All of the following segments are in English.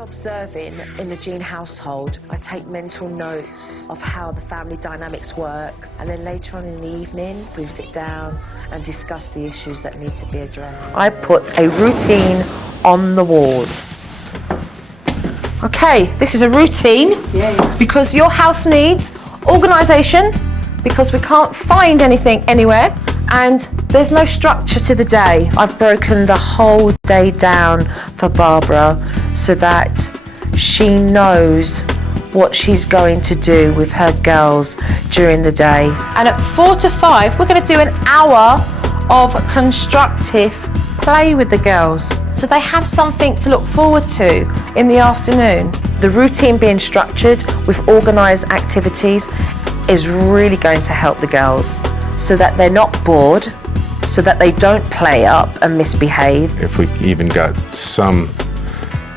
Observing in the Jean household, I take mental notes of how the family dynamics work, and then later on in the evening we'll sit down and discuss the issues that need to be addressed. I put a routine on the wall. Okay, this is a routine because your house needs organisation, because we can't find anything anywhere, and there's no structure to the day. I've broken the whole day down for Barbara so that she knows what she's going to do with her girls during the day. And at 4 to 5, we're going to do an hour of constructive play with the girls, so they have something to look forward to in the afternoon. The routine being structured with organised activities is really going to help the girls so that they're not bored, so that they don't play up and misbehave. If we even got some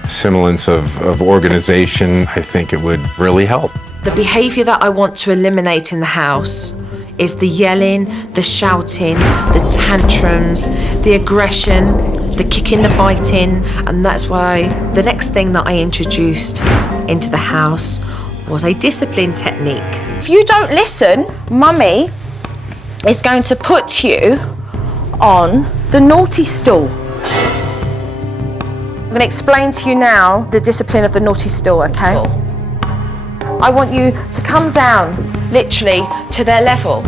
semblance of organization, I think it would really help. The behaviour that I want to eliminate in the house is the yelling, the shouting, the tantrums, the aggression, the kicking, the biting, and that's why the next thing that I introduced into the house was a discipline technique. If you don't listen, Mummy is going to put you on the naughty stool. I'm going to explain to you now the discipline of the naughty stool, okay? I want you to come down, literally, to their level.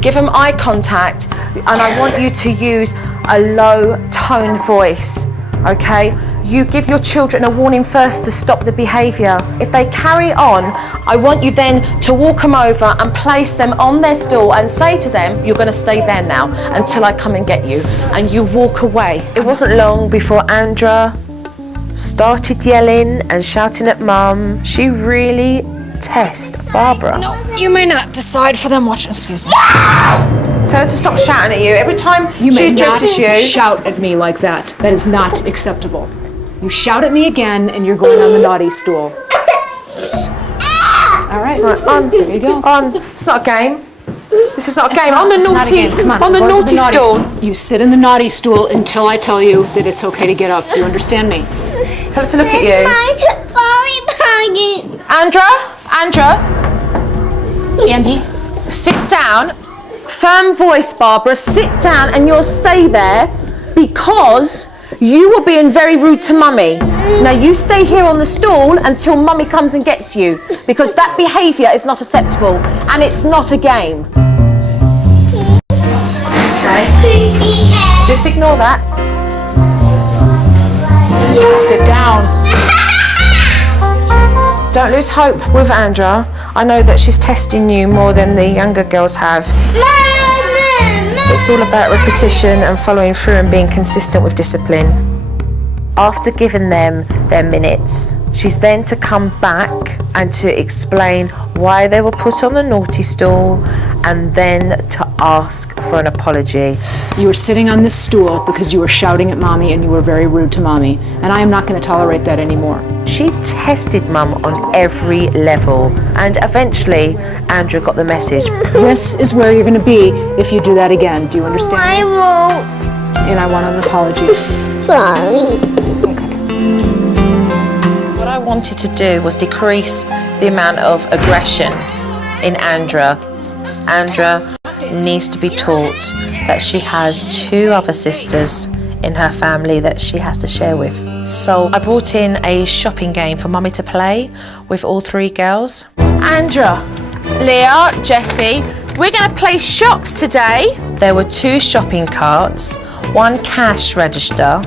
Give them eye contact, and I want you to use a low-toned voice, okay? You give your children a warning first to stop the behaviour. If they carry on, I want you then to walk them over and place them on their stool and say to them, you're going to stay there now until I come and get you. And you walk away. It wasn't long before Andra started yelling and shouting at Mum. She really tests Barbara. No, you may not decide for them watching. Excuse me. Tell her to stop shouting at you. Every time You she may not addresses you, shout at me like that. That is not acceptable. You shout at me again, and you're going on the naughty stool. All right. on. There you go. On. It's not a game. This is not a game. On the It's not a naughty, game. Come on, on the go to naughty stool. You sit in the naughty stool until I tell you that it's okay to get up. Do you understand me? Tell her to look at you. Andra, Andy. sit down. Firm voice, Barbara. Sit down, and you'll stay there because you were being very rude to Mummy. Now you stay here on the stool until Mummy comes and gets you, because that behaviour is not acceptable and it's not a game. Okay? Just ignore that. Sit down. Don't lose hope with Andra. I know that she's testing you more than the younger girls have. It's all about repetition and following through and being consistent with discipline. After giving them their minutes, she's then to come back and to explain why they were put on the naughty stool, and then to ask for an apology. You were sitting on this stool because you were shouting at Mommy and you were very rude to Mommy, and I am not going to tolerate that anymore. She tested Mum on every level, and eventually Andra got the message. This is where you're going to be if you do that again. Do you understand? I won't. And I want an apology. Sorry. What I wanted to do was decrease the amount of aggression in Andra. Andra needs to be taught that she has 2 other sisters in her family that she has to share with. So I brought in a shopping game for Mummy to play with all 3 girls. Andra, Leah, Jessie, we're going to play shops today. There were 2 shopping carts, 1 cash register,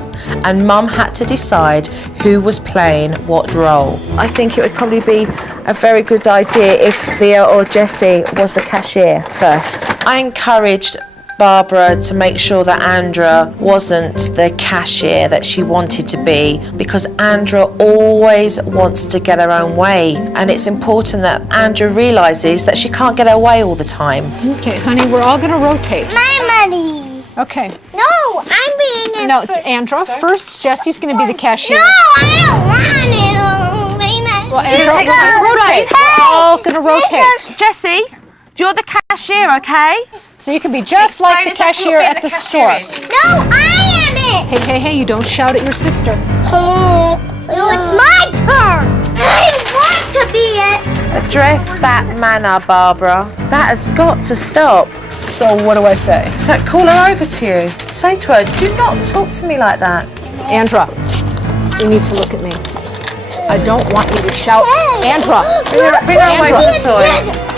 and Mum had to decide who was playing what role. I think it would probably be a very good idea if Leah or Jessie was the cashier first. I encouraged Barbara to make sure that Andra wasn't the cashier that she wanted to be, because Andra always wants to get her own way, and it's important that Andra realises that she can't get her way all the time. Okay, honey, we're all going to rotate. My money. Okay. No, I'm being in No, first. Andra, first Jessie's going to be the cashier. No, I don't want it. Well, Andra, take we're turns. going to rotate. We're all going to rotate. Jessie, you're the cashier, okay? So you can be just like the cashier at the store. No, I am it. Hey, you don't shout at your sister. Oh, it's my turn. I want to be it. Address that manner, Barbara. That has got to stop. So what do I say? So call her over to you. Say to her, do not talk to me like that. Andra, you need to look at me. I don't want you to shout. Andra! Bring her away from the toy.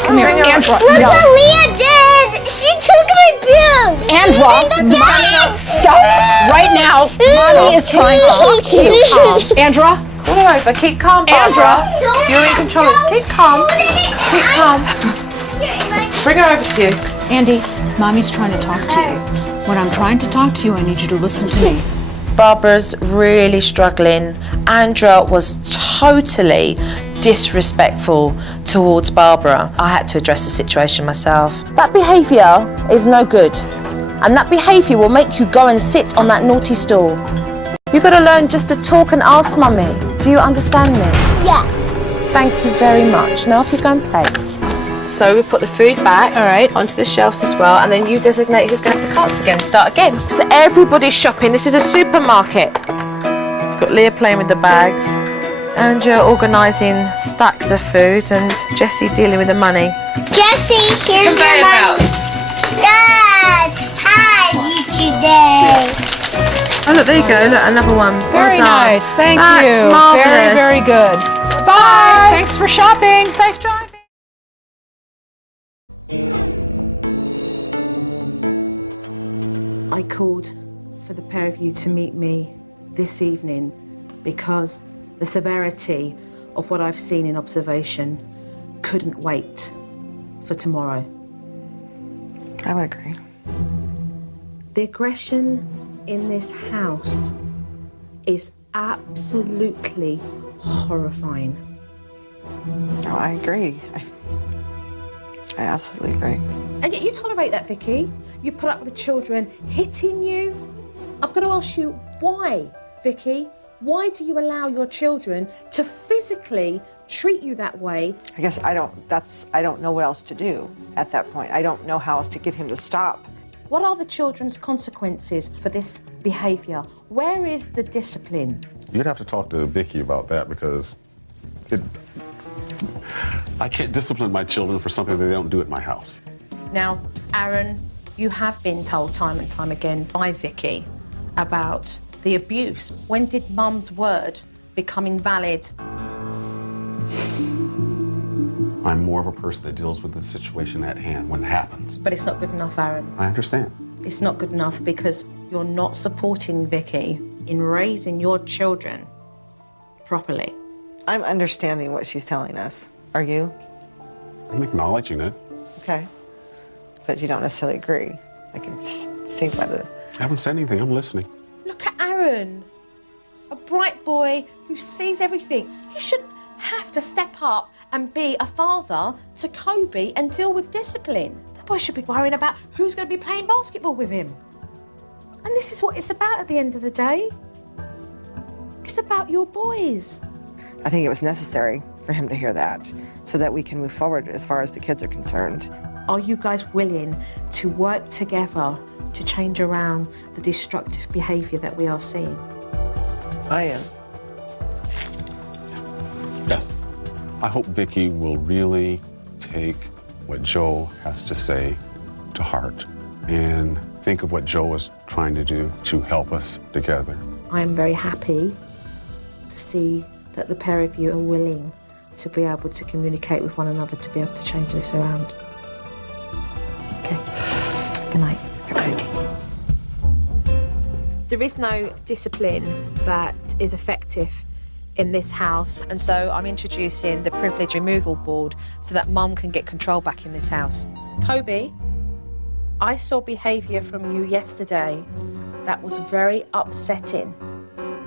Come here, Andra. Look No. what Leah did. She took my pen. Andra, stop right now. Mommy is trying to talk to you. Andra, Call her over. Keep calm, Barbara. You're in control. Keep calm. Keep calm. Bring her over to you. Andy, Mommy's trying to talk to you. When I'm trying to talk to you, I need you to listen to me. Barbara's really struggling. Andra was totally disrespectful towards Barbara. I had to address the situation myself. That behaviour is no good. And that behaviour will make you go and sit on that naughty stool. You've got to learn just to talk and ask Mummy. Do you understand me? Yes. Thank you very much. Now off you go and play. So we put the food back, all right, onto the shelves as well, and then you designate who's going to have the carts again. Start again. So everybody's shopping. This is a supermarket. We've got Leah playing with the bags, Andrea organising stacks of food, and Jessie dealing with the money. Jessie, here's your Conveyor belt. money. Dad, hide you today. Oh look, there you go. Look, another one. Very well done. nice. Thank That's you. marvellous. Very, very good. Bye. Thanks for shopping. Safe driving. I called for the pair of you to meet me this evening because the severity of what I've seen in observation couldn't wait for tomorrow. I would agree. The aggression in this house is absolutely horrifying. No, I agree. I absolutely agree. And yet you tolerate that, Vicky. You put up with the children hitting you. I've got to ask you, why, Vicky? Why do you allow your children to physically treat you that way? I guess I don't know what else to do at that point. I don't know how else to get him to stop. What are the children's consequences for this behaviour? Where is the discipline? You'd have to talk to Vicky about that because I can't discipline my children for something they don't do at my house. Now, Aaron, you have been told time and time again by Vicky about the abuse. When did Mum's word become invalid? I'm more of a person that deals with the situation at hand when it happens. But it's not good enough, Aaron. I understand. It's not good enough because you're not supporting Vicky in raising your children properly. I'm understanding what she's telling us. Are you? I'm acknowledging it. Okay. But you don't necessarily agree. I can see by the... I haven't said anything. I'm listening. Look at Aaron, a bright boy who sees everything. He shouldn't have to step up and be a father to Kobe and deal with discipline. The boy should be worrying about who's going to be playing basketball with him. And this is what it's about at the end of the day. It's about your boys. I think it was necessary for him to hear that so that we can move forward as far as the kids are concerned. Are you guys willing to work together to change around the destructive behaviour that we are seeing? I am. Yes. I hope Vicky will really take what Joe has to say to heart and think of what Joe is trying to do to help us together. I am very happy to see that the pair of you are willing to be able to communicate with one another to be able to change this around. Okay. Good night. Good night. There is no discipline that is effective in this house, and so I'm introducing the privilege removal board so that Mum can get control back in this house. Kobe, I saw behaviour from you yesterday that was very upsetting.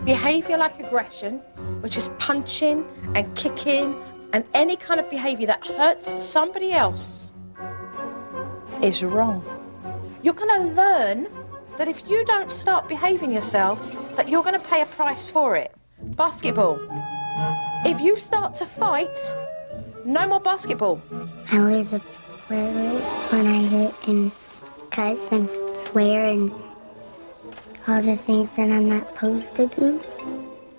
Behaviour like aggression, which is punching and kicking and any kind of behaviour that hurts somebody else, is wrong. You're going to learn that if you don't start behaving yourselves, that you're going to pay a price for it. Basketball. If you start to fight, no more basketball. I was afraid when I hit and cuss and swear and all the things that I'm not supposed to do.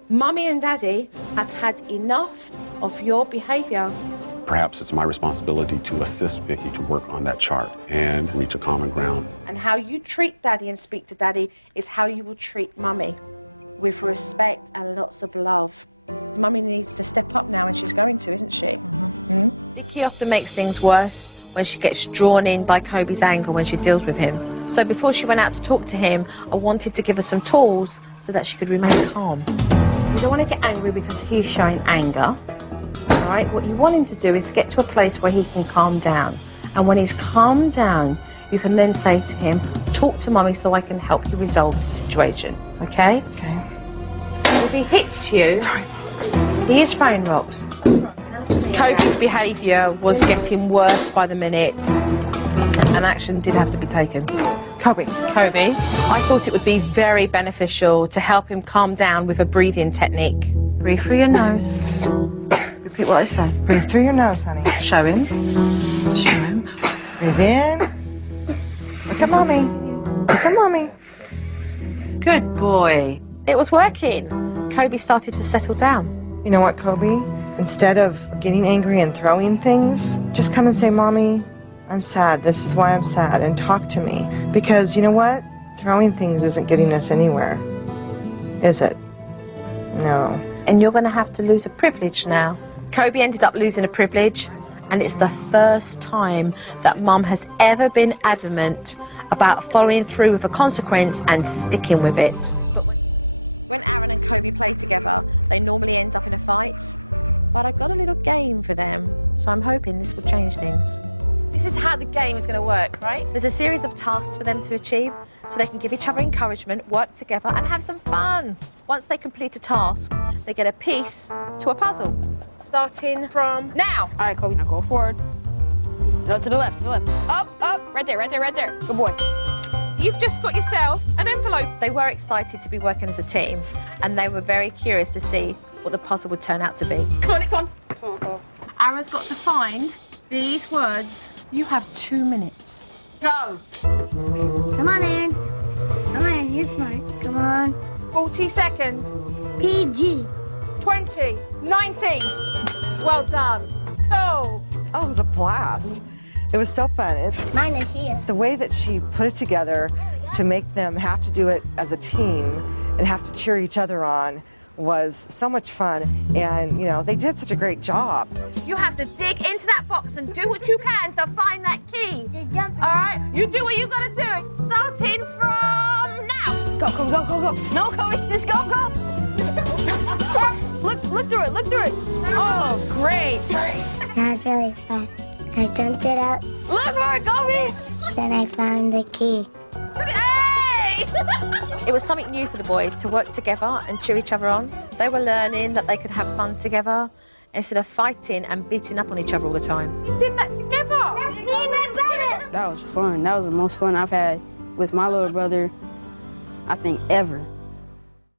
Mummy and Daddy have had enough of your behavior. Perhaps it's my responsibility to assist Vicky to work on that chart and reach a common ground. And how you treat Daddy and speak to Daddy is how you will treat Mummy, with respect and lots of love. Mummy needs to step up now, and she's going to, isn't she? Vicky often makes things worse when she gets drawn in by Kobe's anger when she deals with him. So before she went out to talk to him, I wanted to give her some tools so that she could remain calm. You don't want to get angry because he's showing anger. All right, what you want him to do is get to a place where he can calm down. And when he's calmed down, you can then say to him, talk to Mummy so I can help you resolve the situation, okay? Okay. If he hits you, he is throwing rocks. Kobe's behaviour was getting worse by the minute, and action did have to be taken. Kobe. Kobe, I thought it would be very beneficial to help him calm down with a breathing technique. Breathe through your nose. Repeat what I say. Breathe through your nose, honey. Show him. Show him. Breathe in. Look at Mommy. Look at Mommy. Good boy. It was working. Kobe started to settle down. You know what, Kobe? Instead of getting angry and throwing things, just come and say, Mommy, I'm sad. This is why I'm sad. And talk to me. Because you know what? Throwing things isn't getting us anywhere. Is it? No. And you're going to have to lose a privilege now. Kobe ended up losing a privilege, and it's the first time that Mum has ever been adamant about following through with a consequence and sticking with it. When Aaron and Kobe play together, they normally end up in a fight. But I got a little game for them, so I'm hoping this will change things. This is how the game is going to work, right? There's a series of tasks for them to achieve, so they can give each other encouragement, work together, and have some fun. Once they complete a task, they get a piece to a puzzle. Starting from now. All right, Kobe, now go forward. No, to the left, to the left. Up, up, right there, right there, right there. Good boy. You've just got yourself an envelope. They were excited to be working as a team, and they were very curious to see what the puzzle would turn out to be. Come on, next one. Aaron's got to find these words. You have 2 minutes. Go. Come on, Aaron. Come on, you're smart. Come on. 40 seconds. PG. 20. 19. Well done. Go. Oh, it was a blast. It was so fun. Mine is here. The way that she put it together to make them have to do it as a team and have to cheer each other on was so much fun. And, you know, they did such a great job. You have to dig into that box and do what you can to find that key. All right? You do what you got to do. Starting from now. Go, go, go, go, go. No, Kobe, just go, go. Look through it, look through it. Oh, great. That was really fun. I jumped it out, Look for it, Kobe. then I found the key. Hey! It was something new for the boys to work together and cheer each other on. They were learning that they could have fun together instead of fighting and beating up on each other all the time. You did that together. That's me and my brother. That was fun. That was the most fun I've had with my little brother, I think, ever.